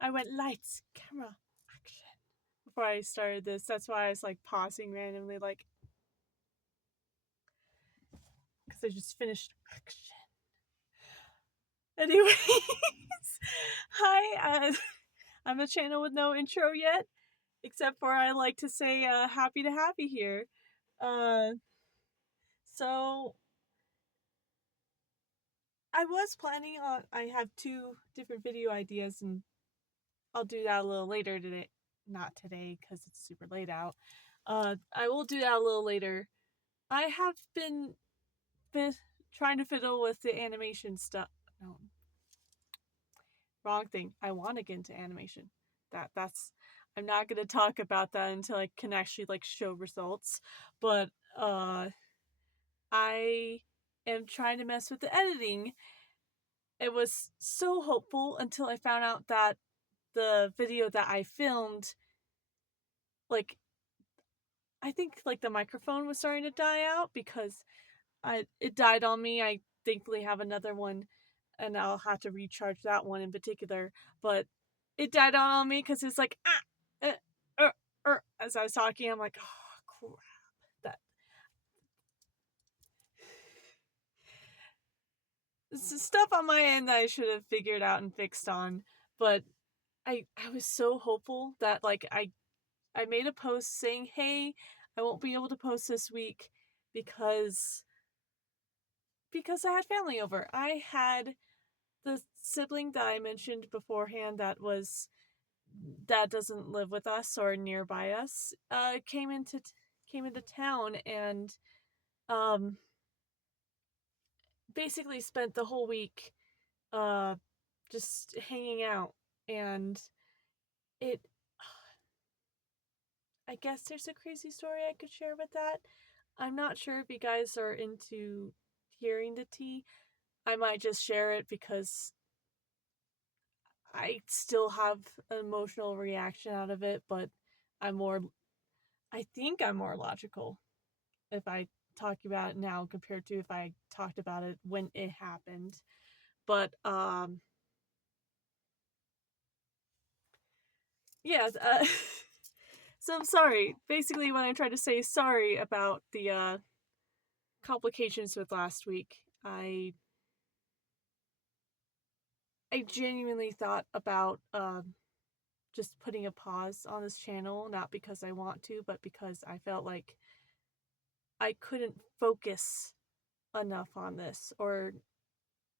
I went lights, camera, action before I started this. That's why I was like pausing randomly, like, because I just finished action. Anyways, hi, I'm a channel with no intro yet, except for I like to say happy to happy here. So I was planning on, I have 2 different video ideas, and I'll do that a little later today. Not today, because it's super late out. I will do that a little later. I have been trying to fiddle with the animation stuff. No, wrong thing. I want to get into animation. That's. I'm not gonna talk about that until I can actually like show results. But I am trying to mess with the editing. It was so hopeful until I found out that the video that I filmed, like, I think like the microphone was starting to die out because it died on me. I thankfully have another one, and I'll have to recharge that one in particular. But it died on me because it's like as I was talking, I'm like, oh crap, that this is stuff on my end that I should have figured out and fixed on. But I was so hopeful that like I made a post saying, hey, I won't be able to post this week because I had family over. I had the sibling that I mentioned beforehand that doesn't live with us or nearby us came into town, and um basically spent the whole week uh just hanging out. And it I guess there's a crazy story I could share with that. I'm not sure if you guys are into hearing the tea. I might just share it because I still have an emotional reaction out of it, but I'm more I think I'm more logical if I talk about it now compared to if I talked about it when it happened. But yeah, so I'm sorry. Basically, what I'm trying to say is sorry about the complications with last week. I genuinely thought about just putting a pause on this channel, not because I want to, but because I felt like I couldn't focus enough on this. Or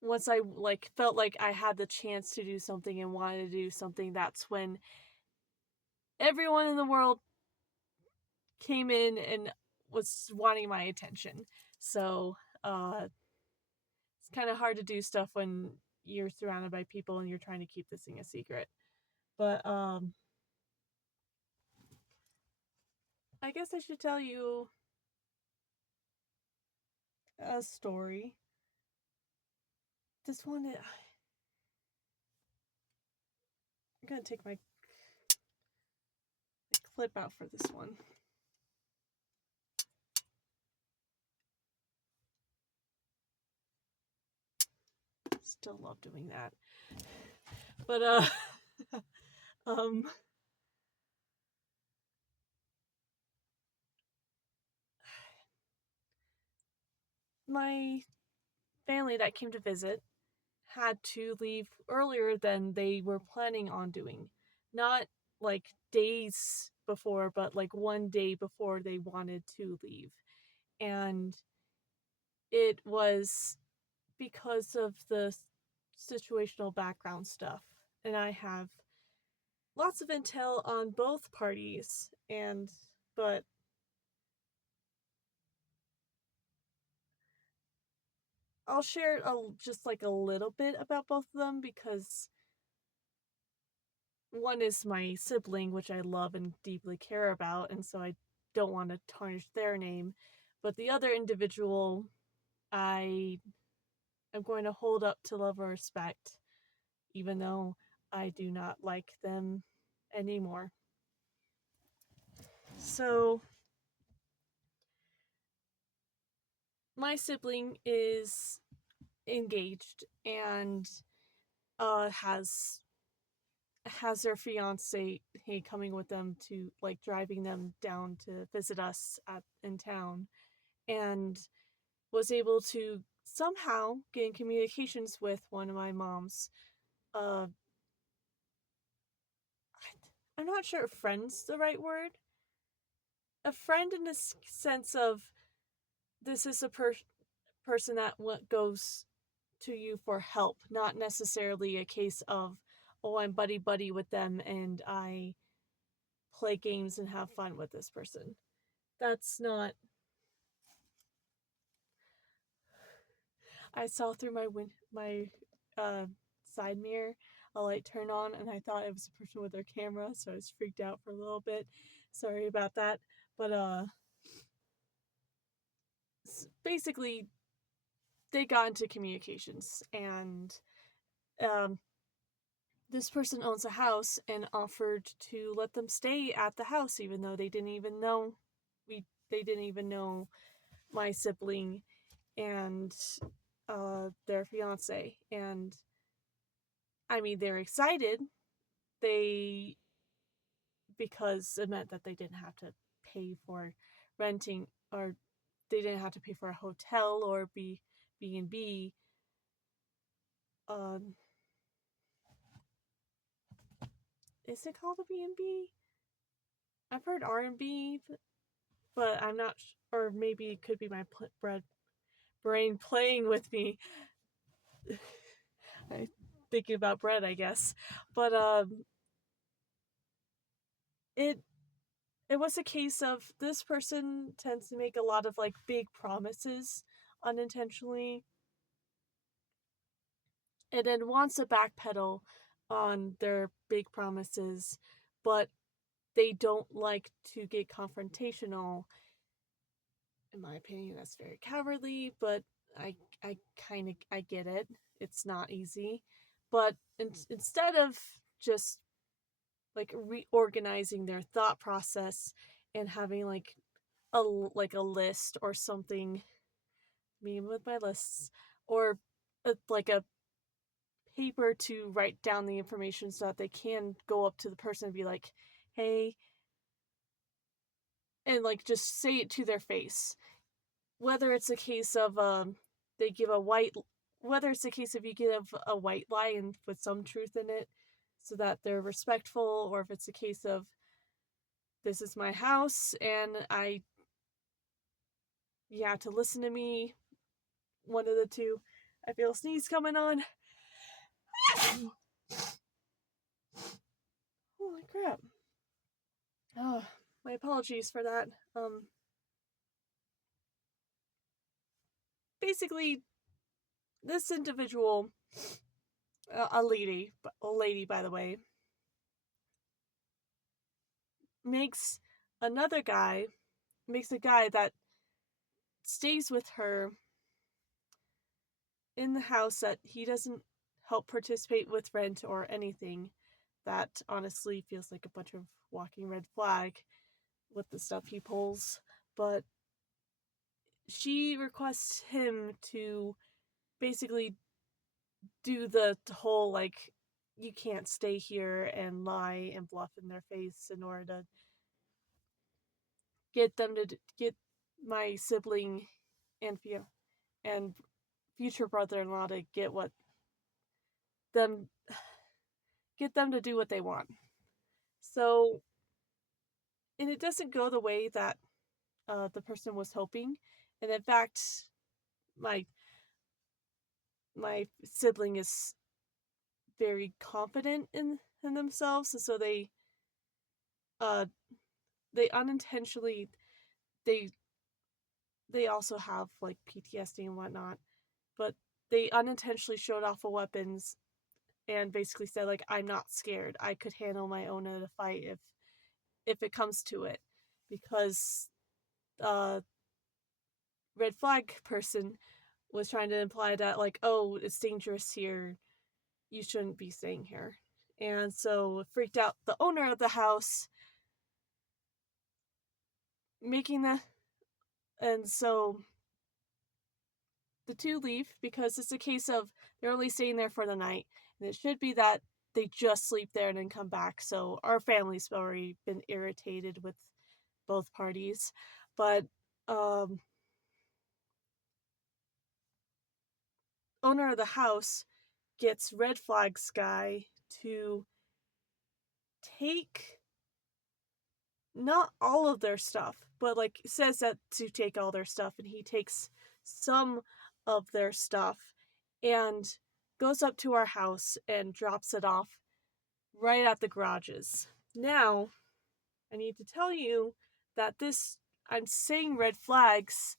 once I like felt like I had the chance to do something and wanted to do something, that's when everyone in the world came in and was wanting my attention. So it's kind of hard to do stuff when you're surrounded by people and you're trying to keep this thing a secret. But I guess I should tell you a story. This one, I'm gonna take my clip out for this one. Still love doing that. But um my family that came to visit had to leave earlier than they were planning on doing. Not like days before, but like one day before they wanted to leave. And it was because of the situational background stuff. And I have lots of intel on both parties, but I'll share just like a little bit about both of them because one is my sibling, which I love and deeply care about, and so I don't want to tarnish their name. But the other individual, I am going to hold up to love and respect, even though I do not like them anymore. So, my sibling is engaged and has has their fiance coming with them to like driving them down to visit us in town, and was able to somehow get in communications with one of my mom's. Uh, I'm not sure if friend's the right word. A friend in the sense of this is a person that goes to you for help, not necessarily a case of, oh, I'm buddy buddy with them and I play games and have fun with this person. That's not. I saw through my uh, side mirror a light turn on, and I thought it was a person with their camera, so I was freaked out for a little bit. Sorry about that, but basically they got into communications, and um, this person owns a house and offered to let them stay at the house, even though they didn't even know my sibling and their fiance. And I mean, they're excited. They Because it meant that they didn't have to pay for renting, or they didn't have to pay for a hotel or B&B. Um, is it called a B&B? I've heard R&B, but I'm not. Or maybe it could be my brain playing with me. I thinking about bread, I guess. But it it was a case of this person tends to make a lot of like big promises unintentionally, and then wants to backpedal on their big promises, but they don't like to get confrontational. In my opinion, that's very cowardly, but I I kind of I get it. It's not easy, but instead of just like reorganizing their thought process and having like a list or something, me with my lists, or like a paper to write down the information so that they can go up to the person and be like, hey, and like just say it to their face. Whether it's a case of they give a white, whether it's a case of you give a white lie and with some truth in it so that they're respectful, or if it's a case of this is my house and you have to listen to me, one of the two. I feel a sneeze coming on. Holy crap. Oh, my apologies for that. Basically, this individual, a lady by the way, makes another guy, makes a guy that stays with her in the house that he doesn't help participate with rent or anything. That honestly feels like a bunch of walking red flag with the stuff he pulls. But she requests him to basically do the whole like you can't stay here and lie and bluff in their face in order to get my sibling and and future brother-in-law to them get them to do what they want. So, and it doesn't go the way that the person was hoping. And in fact, my my sibling is very confident in themselves, and so uh they unintentionally they they also have like PTSD and whatnot, but they unintentionally showed off the weapons and basically said like I'm not scared. I could handle my own in a fight if it comes to it, because uh red flag person was trying to imply that like, oh, it's dangerous here, you shouldn't be staying here. And so freaked out the owner of the house, making the and so the two leave because it's a case of they're only staying there for the night, and it should be that they just sleep there and then come back. So our family's already been irritated with both parties. But um owner of the house gets red flags guy to take not all of their stuff, but like says that to take all their stuff, and he takes some of their stuff and goes up to our house and drops it off right at the garages. Now, I need to tell you that this, I'm saying red flags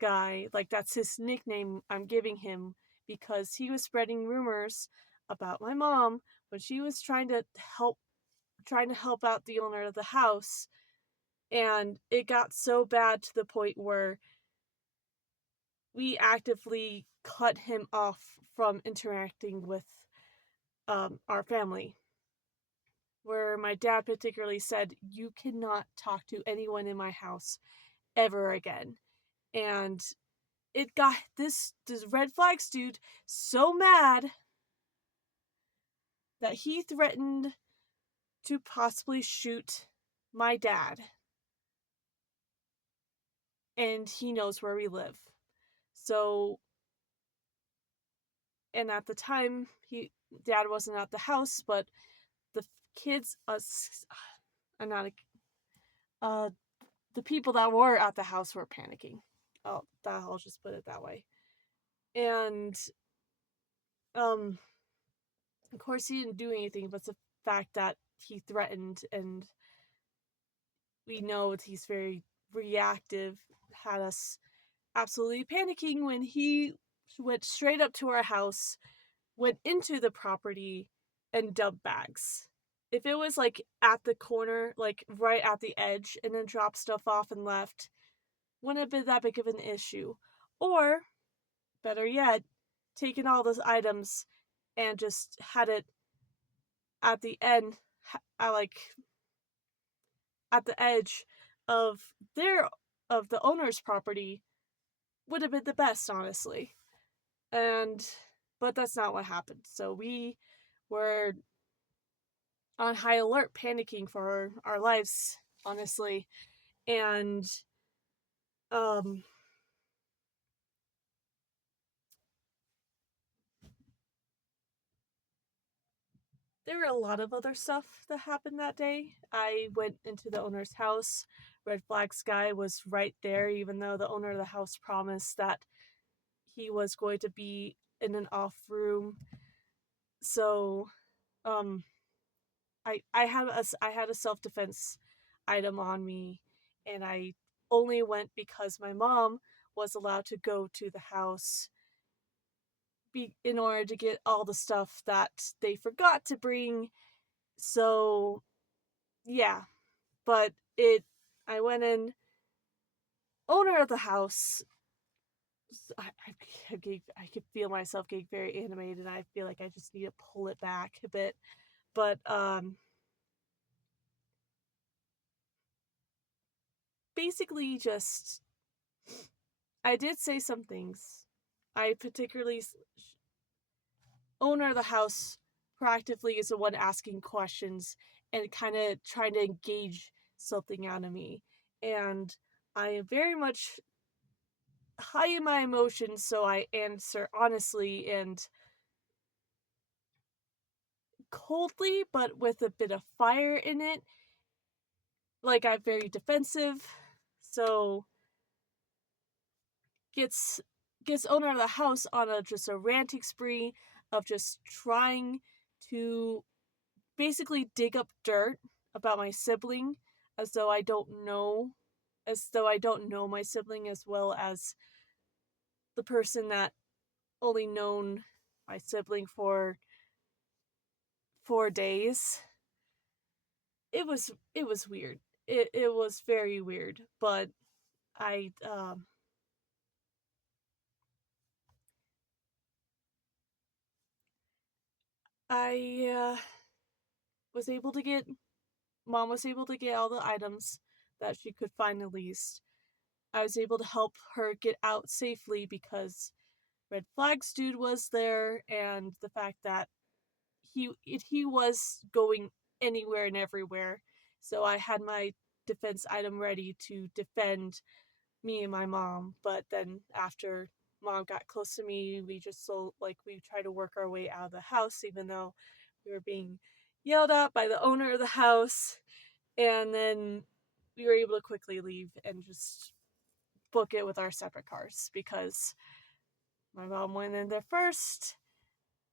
guy, like that's his nickname I'm giving him, because he was spreading rumors about my mom when she was trying to help out the owner of the house, and it got so bad to the point where we actively cut him off from interacting with our family. Where my dad particularly said, "You cannot talk to anyone in my house ever again." And it got this red flags dude so mad that he threatened to possibly shoot my dad, and he knows where we live. So, and at the time, dad wasn't at the house, but the kids, I'm not, uh, the people that were at the house were panicking. Oh, I'll just put it that way. And, of course, he didn't do anything, but the fact that he threatened, and we know he's very reactive, had us absolutely panicking when he went straight up to our house, went into the property, and dumped bags. If it was like at the corner, like right at the edge, and then dropped stuff off and left, wouldn't have been that big of an issue. Or, better yet, taken all those items and just had it at the end, like at the edge of the owner's property, would have been the best, honestly. But that's not what happened. So we were on high alert, panicking for our lives, honestly. And there were a lot of other stuff that happened that day. I went into the owner's house. Red Flags guy was right there, even though the owner of the house promised that he was going to be in an off room. So, I had a self defense item on me, and I only went because my mom was allowed to go to the house in order to get all the stuff that they forgot to bring. So, yeah, but I went in. Owner of the house, I could feel myself getting very animated. I feel like I just need to pull it back a bit. But basically, just I did say some things. I particularly, owner of the house proactively is the one asking questions and kind of trying to engage something out of me. And I am very much high in my emotions, so I answer honestly and coldly, but with a bit of fire in it. Like, I'm very defensive, so gets owner of the house on just a ranting spree of just trying to basically dig up dirt about my sibling, as though I don't know my sibling as well as the person that only known my sibling for 4 days. It was weird. It was very weird, but I I was able to get mom was able to get all the items that she could find. At least I was able to help her get out safely because Red Flags dude was there, and the fact that he was going anywhere and everywhere. So I had my defense item ready to defend me and my mom. But then after mom got close to me, we tried to work our way out of the house, even though we were being yelled at by the owner of the house. And then we were able to quickly leave and just book it with our separate cars because my mom went in there first.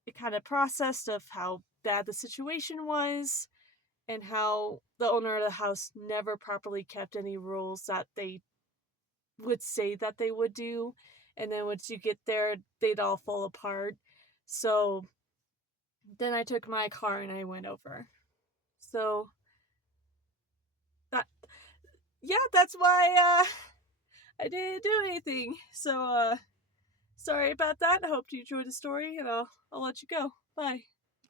It kind of processed of how bad the situation was and how the owner of the house never properly kept any rules that they would say that they would do. And then once you get there, they'd all fall apart. So then I took my car and I went over. So that, yeah, that's why I didn't do anything. So sorry about that. I hope you enjoyed the story, and I'll let you go. Bye.